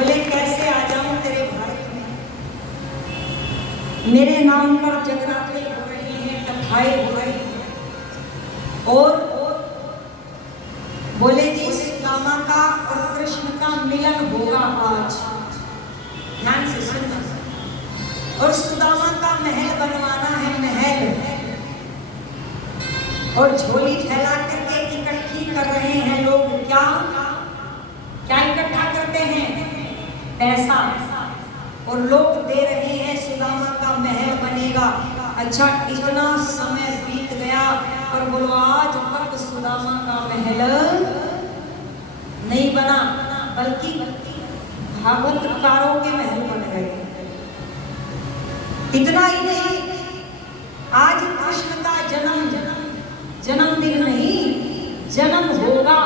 बोले कैसे आ जाऊं तेरे भारत में, मेरे नाम पर जगराते हो रही हैं, कथाएं हो रही हैं। और बोले कि सुदामा का और कृष्ण का मिलन होगा आज, ध्यान से सुनना। और सुदामा का महल बनवाना है, महल। और झोली फैला करके इकट्ठी कर रहे हैं लोग। क्या क्या इकट्ठा करते हैं? पैसा। और लोग दे रहे हैं, सुदामा का महल बनेगा। अच्छा, इतना समय बीत गया और बोलो आज तक सुदामा का महल नहीं बना, बल्कि भागवतकारों के महल बन गए। इतना ही नहीं, आज कृष्ण का जन्मदिन नहीं, जन्म होगा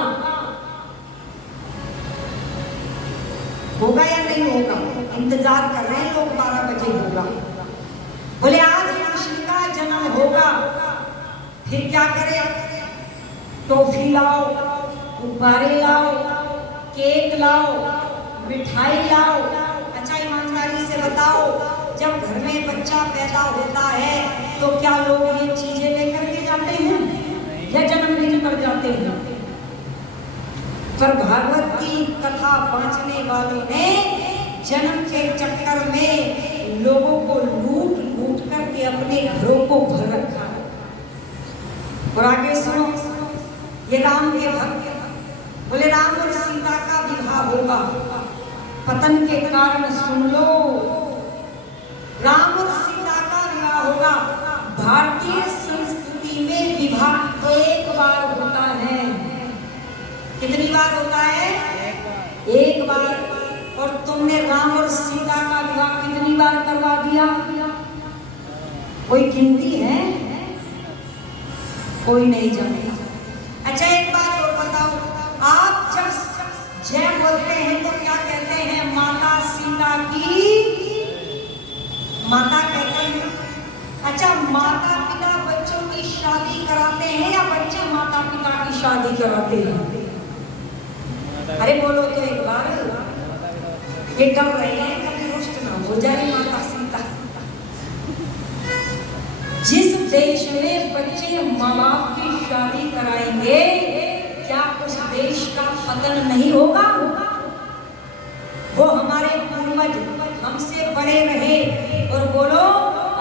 या नहीं होगा? इंतजार कर रहे हैं लोग, 12 बजे होगा। बोले आज कृष्ण का जन्म होगा। फिर क्या करे? टॉफी लाओ, गुब्बारे लाओ, केक लाओ, मिठाई लाओ। अच्छा, ईमानदारी से बताओ, जब घर में बच्चा पैदा होता है तो क्या लोग ये चीजें लेकर के जाते हैं या जन्मदिन पर जाते हैं? पर भागवत की कथा बांचने वालों ने जन्म के चक्कर में लोगों को लूट लूट करके अपने घरों को भर रखा। और आगे सुनो, ये राम के भक्त बोले राम और सीता का विवाह होगा। पतन के कारण सुन लो, राम और सीता का विवाह होगा। भारतीय संस्कृति में विवाह एक बार होता है। कितनी बार होता है? एक बार। और तुमने राम और सीता का विवाह कितनी बार करवा दिया? कोई गिनती है? कोई नहीं जानता। अच्छा, एक बात और बताओ, आप जब जय बोलते हैं तो क्या कहते हैं? माता सीता की माता कहते हैं। अच्छा, माता पिता बच्चों की शादी कराते हैं या बच्चे माता पिता की शादी कराते हैं? अरे बोलो तो एक बार। ये डर रहे हैं कभी रुष्ट ना हो जाए माता सीता। जिस देश में बच्चे माँ बाप की शादी कराएंगे, क्या उस देश का पतन नहीं होगा? वो हमारे पूर्वज हमसे बड़े रहे। और बोलो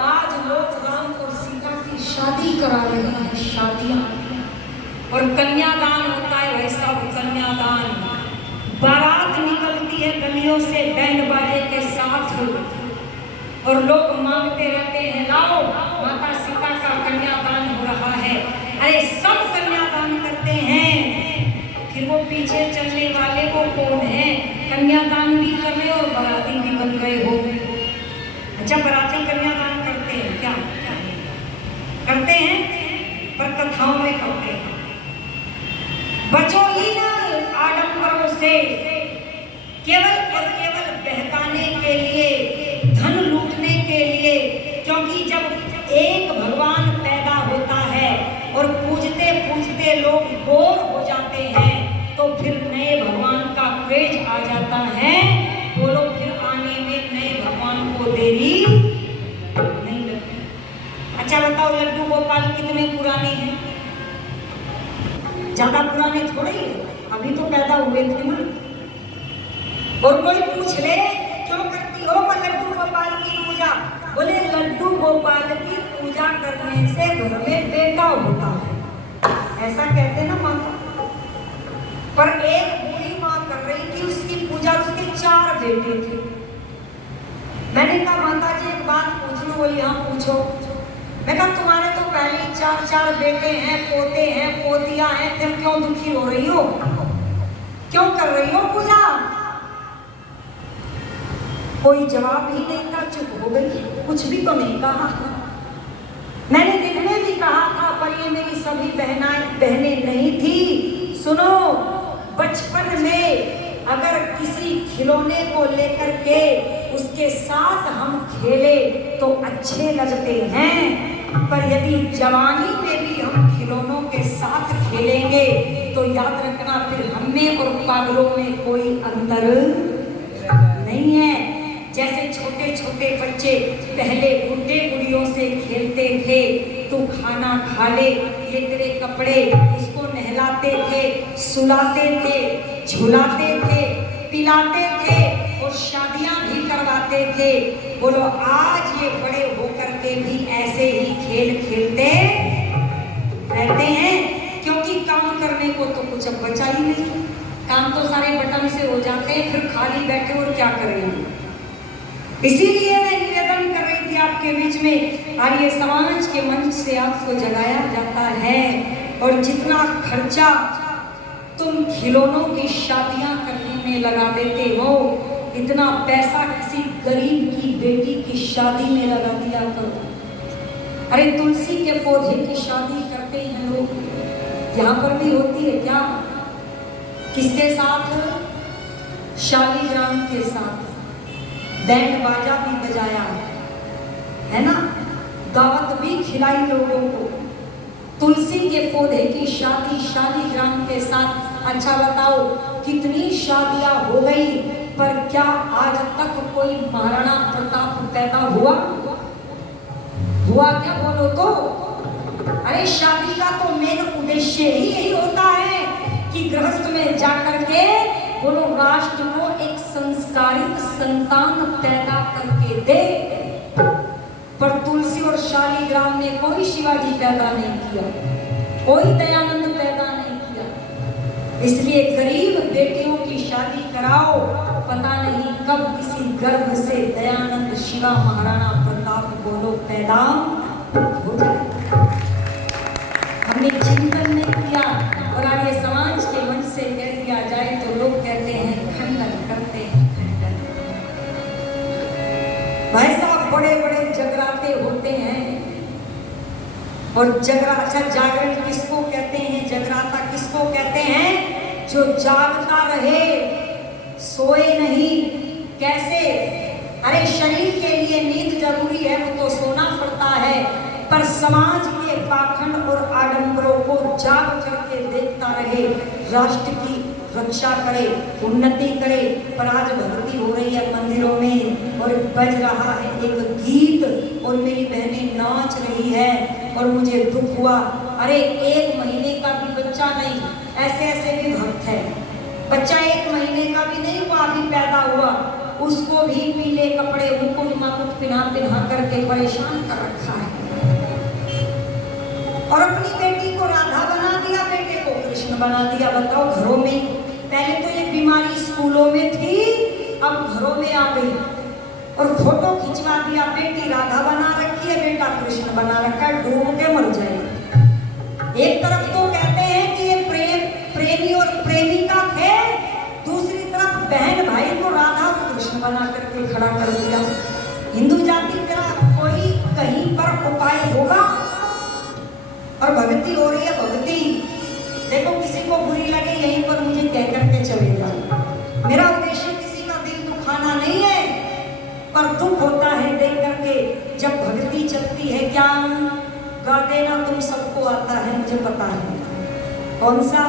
आज लोग राम और सीता की शादी करा रहे हैं, शादियां। और कन्यादान होता है, वैसा कन्यादान। बारात निकलती है गलियों से बैंड बाजे के साथ और लोग मांगते रहते हैं लाओ माता सीता का कन्यादान हो रहा है। अरे सब कन्यादान करते हैं, फिर वो पीछे चलने वाले वो कौन है? कन्यादान भी कर रहे और बाराती भी बन गए हो। अच्छा, बाराती कन्यादान करते हैं क्या? करते हैं, पर कथाओं में करते हैं। बचो ही ना आडंबरों से, केवल और केवल बहकाने के लिए, धन लूटने के लिए। क्योंकि जब एक भगवान पैदा होता है और पूजते पूजते लोग बोर हो जाते हैं, तो फिर नए भगवान का क्रेज आ जाता है। बोलो फिर आने में नए भगवान को देरी नहीं लगती। अच्छा बताओ, लड्डू गोपाल कितने पुराने हैं? ज्यादा पुराने थोड़े ही, अभी तो पैदा हुए थे ना। और कोई पूछ ले क्यों करती हो लड्डू गोपाल की पूजा? बोले लड्डू गोपाल की पूजा करने से घर में बेटा होता है, ऐसा कहते ना माता। पर एक बूढ़ी माँ कर रही थी उसकी पूजा, उसके 4 बेटे थे। मैंने कहा माता जी एक बात पूछ लो। बोली हाँ पूछो। मैं कहा तुम्हारे तो पहले 4 बेटे हैं, पोते हैं, पोतियां हैं, फिर क्यों दुखी हो रही हो? क्यों कर रही हो पूजा? कोई जवाब ही नहीं था, चुप हो गई, कुछ भी तो नहीं कहा। मैंने दिन में भी कहा था, पर ये मेरी सभी बहनें नहीं थी। सुनो, बचपन में अगर किसी खिलौने को लेकर के उसके साथ हम खेले तो अच्छे लगते हैं, पर यदि जवानी में भी हम खिलौनों के साथ खेलेंगे तो याद रखना फिर हम में और पागलों में कोई अंतर छोटे छोटे बच्चे पहले बुड्ढे बुढ़ियों से खेलते थे, तू खाना खा ले, ये तेरे कपड़े, उसको नहलाते थे, सुलाते थे, झुलाते थे, पिलाते थे और शादियां भी करवाते थे। बोलो आज ये बड़े होकर के भी ऐसे ही खेल खेलते रहते हैं, क्योंकि काम करने को तो कुछ अब बचा ही नहीं, काम तो सारे बटन से हो जाते हैं, फिर खाली बैठे और क्या करेंगे। इसीलिए मैं निवेदन कर रही थी आपके बीच में, आर्य समाज के मंच से आपको जगाया जाता है, और जितना खर्चा तुम खिलौनों की शादियां करने में लगा देते हो, इतना पैसा किसी गरीब की बेटी की शादी में लगा दिया करो। अरे तुलसी के पौधे की शादी करते हैं लोग, यहाँ पर भी होती है क्या? किसके साथ? शालीग्राम के साथ, बैंड बाजा भी बजाया है ना, दावत भी खिलाई लोगों को। तुलसी के पौधे की शादी शालीग्राम के साथ। अच्छा बताओ कितनी शादियां हो गई, पर क्या आज तक कोई महाराणा प्रताप पैदा हुआ क्या? बोलो तो। अरे शादी का तो मेन उद्देश्य ही यही होता है कि गृहस्थ में जाकर के बोलो राष्ट्र को एक संस्कारित संतान पैदा करके दे। पर तुलसी और शालीग्राम ने कोई शिवाजी पैदा नहीं किया, कोई दयानंद पैदा नहीं किया। इसलिए गरीब बेटियों की शादी कराओ, पता नहीं कब किसी गर्भ से दयानंद शिवा महाराणा प्रताप बोलो पैदा हो जाए। हमने चिंतन नहीं किया, और आर्य समाज के मंच से कह दिया जाए तो लोग कहते हैं खंडन करते हैं, खंडन। भाई साहब बड़े बड़े जगराते होते हैं, और अच्छा जागरण किसको कहते हैं, जगराता किसको कहते हैं? जो जागता रहे, सोए नहीं। कैसे? अरे शरीर के लिए नींद जरूरी है, वो तो सोना पड़ता है, पर समाज के पाखंड और आडंबरों को जाग करके देखता रहे, राष्ट्र की रक्षा करे, उन्नति करे। पर आज भक्ति हो रही है मंदिरों में, और बज रहा है एक गीत, और मेरी बहनें नाच रही है, और मुझे दुख हुआ। अरे 1 महीने का भी बच्चा नहीं, ऐसे ऐसे भी भक्त है, बच्चा 1 महीने का भी नहीं हुआ, अभी पैदा हुआ, उसको भी पीले कपड़े मुकुट माकुट पिन्हा करके परेशान कर रखा है, और अपनी बेटी को राधा बना दिया, बेटे को कृष्ण बना दिया। बताओ घरों में, पहले तो ये बीमारी स्कूलों में थी, अब घरों में आ गई, और फोटो खिंचवा दिया, बेटी राधा बना रखी है, बेटा कृष्ण बना रखा है, डूब के मर जाएगी। एक तरफ तो कहते हैं कि ये प्रेमी और प्रेमिका थे, दूसरी तरफ बहन भाई को राधा और कृष्ण बना करके खड़ा कर दिया। हिंदू जाति तेरा कोई कहीं पर उपाय होगा? और भक्ति हो रही है, भक्ति देखो, किसी को बुरी लगे यहीं पर मुझे कह करके चले जाओ। मेरा उद्देश्य किसी का दिल दुखाना नहीं है, पर दुख होता है देख करके जब भक्ति चलती है। क्या गा देना तुम सबको आता है, मुझे पता है। कौन सा?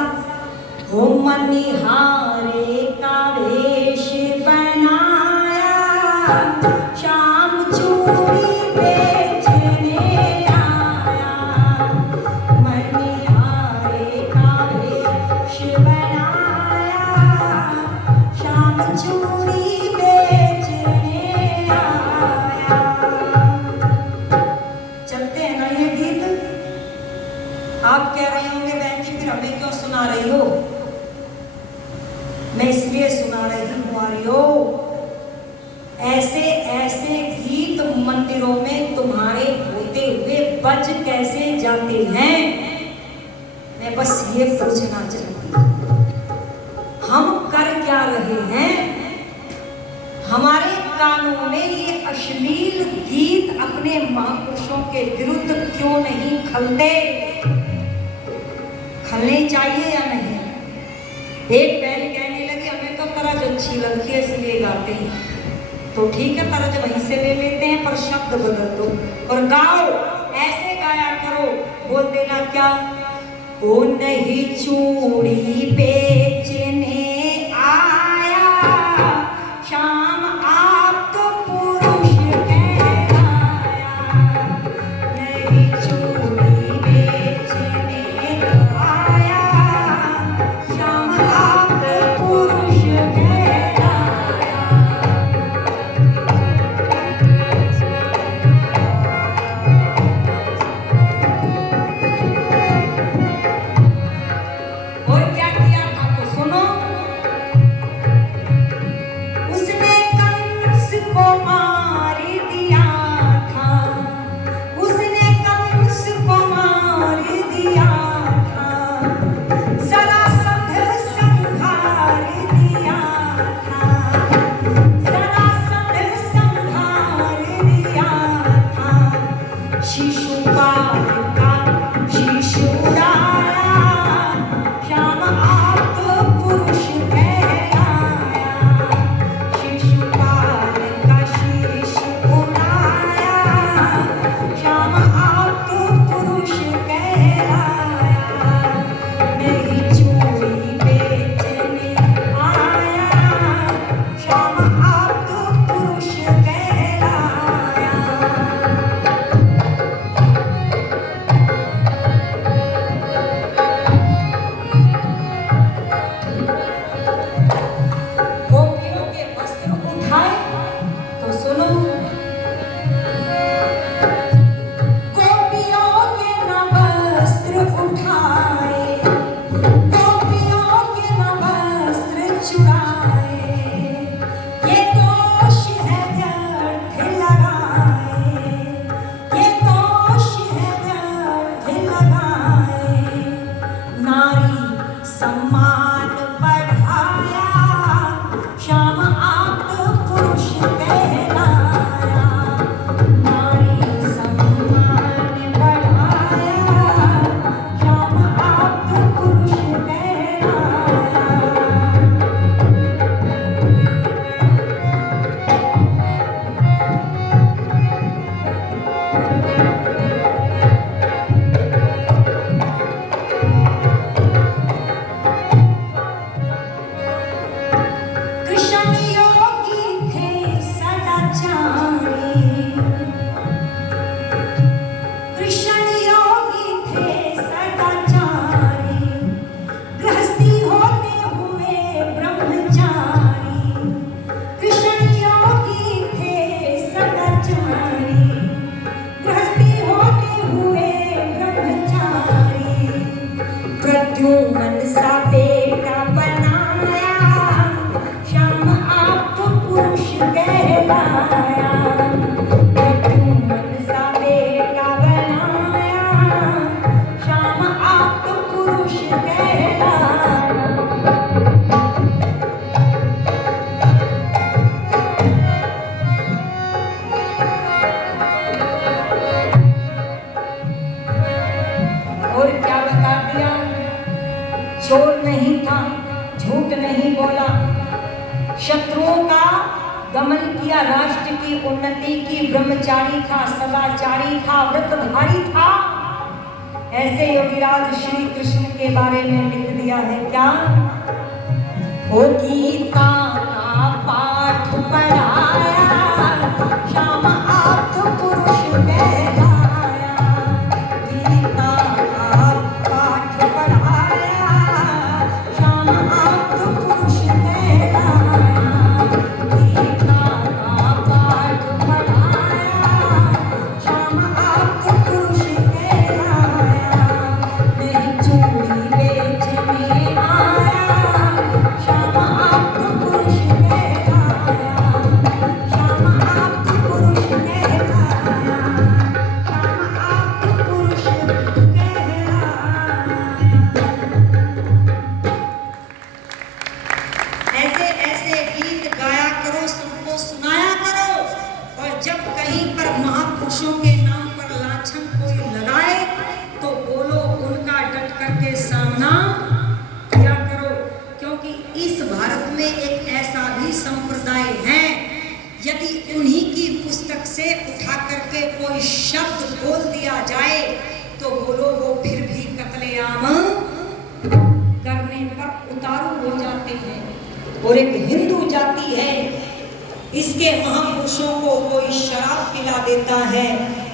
हो मनिहारे का वेश बनाया, शाम चूड़ी बेचने आया, मनिहारे का वेश बनाया, शाम चूड़ी बेचने आया। चलते हैं ना ये गीत? आप कह रहे होंगे बहन जी फिर हमें क्यों सुना रही हो? मैं इसलिए सुना रही हूँ आर्यो, ऐसे ऐसे गीत मंदिरों में तुम्हारे होते हुए बज कैसे जाते हैं? मैं बस ये पूछना चाहती हूँ, हम कर क्या रहे हैं? हमारे कानों में ये अश्लील गीत अपने महापुरुषों के विरुद्ध क्यों नहीं खलते? खलने चाहिए या नहीं? एक बहन कहने लगी हमें तो तरज अच्छी लगती है इसलिए गाते हैं, तो ठीक है तरज वहीं से ले लेते हैं, पर शब्द बदल दो और गाओ, ऐसे गाया करो। बोल देना क्या? ओ नहीं चूड़ी बेचने आया, शाम आप तो पुरुष को मार दिया था, उसने कंस को मार दिया था, जरासंध संहार दिया था, जरासंध संहार दिया था। शिशुपाल का शीश उड़ाया, श्याम आप पुरुष कहलाया। शिशुपाल का शीश उड़ाया, श्याम आप पुरुष कहलाया। नहीं चूड़ी बेचने आया, श्याम आप पुरुष कहलाया। गोपियों के वस्त्र उठाए तो सुनो, गोपियों के न वस्त्र उठाए, गोपियों के न वस्त्र चुराए। ये दोष है व्यर्थ लगाए, ये दोष है व्यर्थ लगाए। नारी सम्मान बढ़ाया, श्याम आप पुरुष कहलाया। नारी सम्मान बढ़ाया, श्याम आप पुरुष कहलाया। कृष्ण योगी थे सदाचारी, कृष्ण योगी थे सदाचारी। गृहस्थी होते हुए ब्रह्मचारी, कृष्ण योगी थे सदाचारी। गृहस्थी होते हुए ब्रह्मचारी। प्रद्युम्न सा बेटा बनाया, श्याम आप पुरुष कहलाया। प्रद्युम्न सा बेटा बनाया, श्याम आप पुरुष कहलाया। और क्या बता दिया? चोर नहीं था, झूठ नहीं बोला, शत्रुओं का दमन किया, राष्ट्र की उन्नति की, ब्रह्मचारी था, सदाचारी था, व्रतधारी था। ऐसे योगीराज श्री कृष्ण के बारे में लिख दिया है क्या? ओ गीता का पाठ पढ़ाया, श्याम आप पुरुष कहलाया। गीता का पाठ पढ़ाया, श्याम आप पुरुष कहलाया। गीता का पाठ पढ़ाया, श्याम आप पुरुष कहलाया। नहीं चूड़ी बेचने आया, श्याम आप पुरुष कहलाया। श्याम आप पुरुष कहलाया, श्याम आप पुरुष कहलाया। ऐसे ऐसे गीत गाया करो, सबको सुनाया करो। और जब कहीं पर महापुरुषों के नाम पर लाछन कोई लगाए तो बोलो, उनका डट करके सामना किया करो। क्योंकि इस भारत में एक ऐसा भी संप्रदाय है, यदि उन्हीं की पुस्तक से उठा करके कोई शब्द बोल दिया जाए तो बोलो वो फिर भी कत्लेआम करने पर उतारू हो जाते हैं। और एक हिंदू जाति है, इसके महापुरुषों को कोई शराब पिला देता है,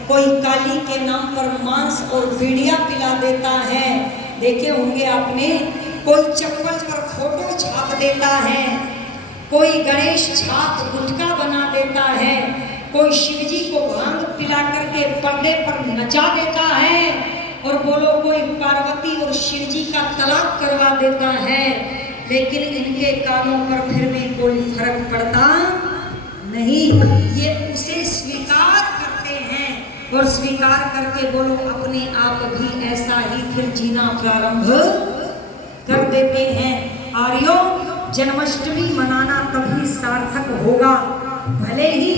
कोई काली के नाम पर मांस और बीड़िया पिला देता है। देखे होंगे आपने, कोई चप्पल पर फोटो छाप देता है, कोई गणेश छाप गुटका बना देता है, कोई शिवजी को भांग पिला करके पर्दे पर नचा देता है, और बोलो कोई पार्वती और शिवजी का तलाक करवा देता है। लेकिन इनके कानों पर फिर भी कोई फर्क पड़ता नहीं। नहीं, ये उसे स्वीकार करते हैं और स्वीकार करके बोलो अपने आप भी ऐसा ही फिर जीना प्रारंभ कर देते हैं। आर्यों, जन्माष्टमी मनाना तभी सार्थक होगा, भले ही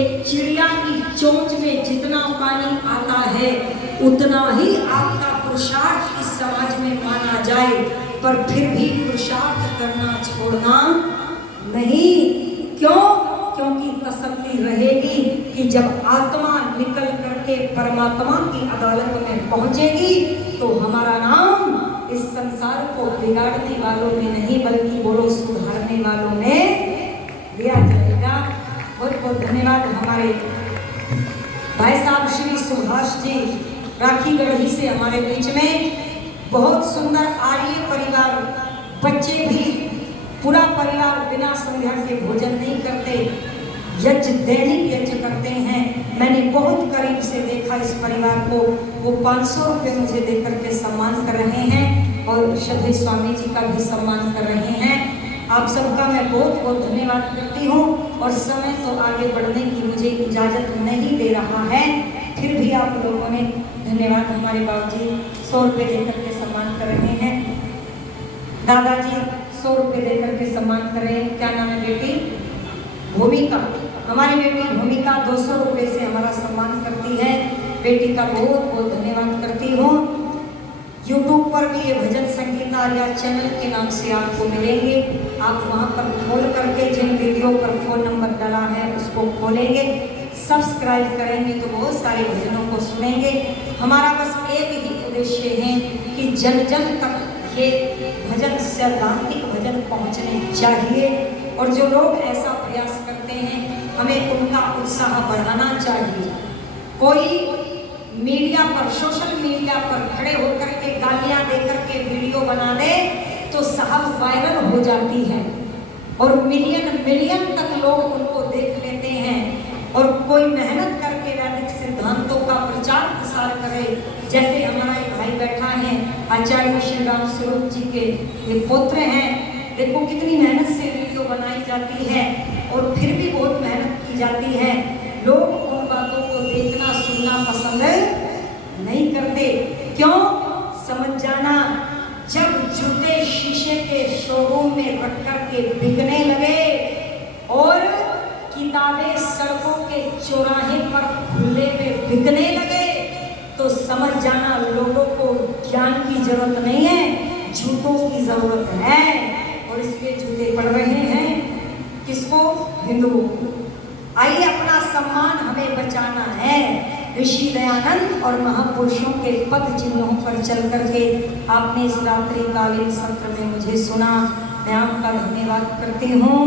एक चिड़िया की चोंच में जितना पानी आता है उतना ही आपका पुरुषार्थ इस समाज में माना जाए, पर फिर भी पुरुषार्थ करना छोड़ना नहीं। क्यों? क्योंकि तसल्ली रहेगी कि जब आत्मा निकल करके परमात्मा की अदालत में पहुंचेगी तो हमारा नाम इस संसार को बिगाड़ने वालों में नहीं बल्कि बोलो सुधारने वालों में लिया जाएगा। बहुत बहुत धन्यवाद हमारे भाई साहब श्री सुभाष जी राखी गढ़ी से हमारे बीच में। बहुत सुंदर आर्य परिवार, बच्चे भी, पूरा परिवार बिना संध्या के भोजन नहीं करते, यज्ञ दैनिक यज्ञ करते हैं। मैंने बहुत करीब से देखा इस परिवार को। वो 500 रुपये मुझे देकर के सम्मान कर रहे हैं और श्रद्धेय स्वामी जी का भी सम्मान कर रहे हैं। आप सबका मैं बहुत बहुत धन्यवाद करती हूँ। और समय तो आगे बढ़ने की मुझे इजाज़त नहीं दे रहा है, फिर भी आप लोगों ने धन्यवाद। हमारे बाबूजी 100 रुपये देकर के सम्मान कर रहे हैं, दादाजी 100 रुपये देकर के सम्मान कर रहे हैं। क्या नाम है बेटी? भूमिका। हमारी बेटी भूमिका 200 रुपये से हमारा सम्मान करती है। बेटी का बहुत बहुत धन्यवाद करती हूँ। यूट्यूब पर भी ये भजन संगीत आर्या चैनल के नाम से आपको मिलेंगे। आप वहाँ पर खोल करके जिन वीडियो पर फ़ोन नंबर डाला है उसको खोलेंगे, सब्सक्राइब करेंगे तो बहुत सारे भजनों को सुनेंगे। हमारा बस एक ही उद्देश्य है कि जन जन तक ये भजन सैद्धांतिक भजन पहुँचने चाहिए। और जो लोग ऐसा प्रयास करते हैं हमें उनका उत्साह बढ़ाना चाहिए। कोई मीडिया पर, सोशल मीडिया पर खड़े होकर के गालियां देकर के वीडियो बना दे तो साहब वायरल हो जाती है और मिलियन मिलियन तक लोग उनको देख लेते हैं। और कोई मेहनत करके वैदिक सिद्धांतों का प्रचार प्रसार करे, जैसे हमारा एक भाई बैठा है आचार्य श्री राम स्वरूप जी के ये पुत्र हैं। देखो कितनी मेहनत से वीडियो बनाई जाती है और फिर भी बहुत मेहनत की जाती है। लोग उन बातों को देखना सुनना पसंद नहीं करते। क्यों? समझ जाना, जब जूते शीशे के शोरूम में रख कर के बिकने लगे और किताबें सड़कों के चौराहे पर खुले में बिकने लगे तो समझ जाना लोगों को ज्ञान की जरूरत नहीं है, जूतों की जरूरत है। और इसलिए जूते पड़ रहे हैं किसको? हिंदुओं को। आइए, अपना सम्मान हमें बचाना है। ऋषि दयानंद और महापुरुषों के पद चिन्हों पर चल करके आपने इस रात्रि कालीन सत्र में मुझे सुना, मैं आपका धन्यवाद करती हूँ।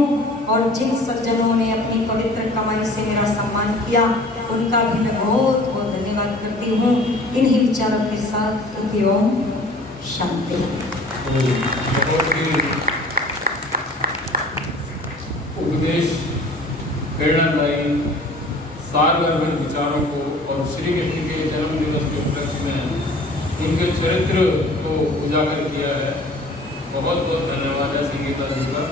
और जिन सज्जनों ने अपनी पवित्र कमाई से मेरा सम्मान किया उनका भी मैं बहुत बहुत धन्यवाद करती हूँ। इन्हीं विचारों के साथ ओम शांति। उपदेश प्रेरणादायी सारगर्भित विचारों को और श्री कृष्ण के जन्म दिवस के उपलक्ष्य में उनके चरित्र को उजागर किया है। बहुत बहुत धन्यवाद है संगीता जी का।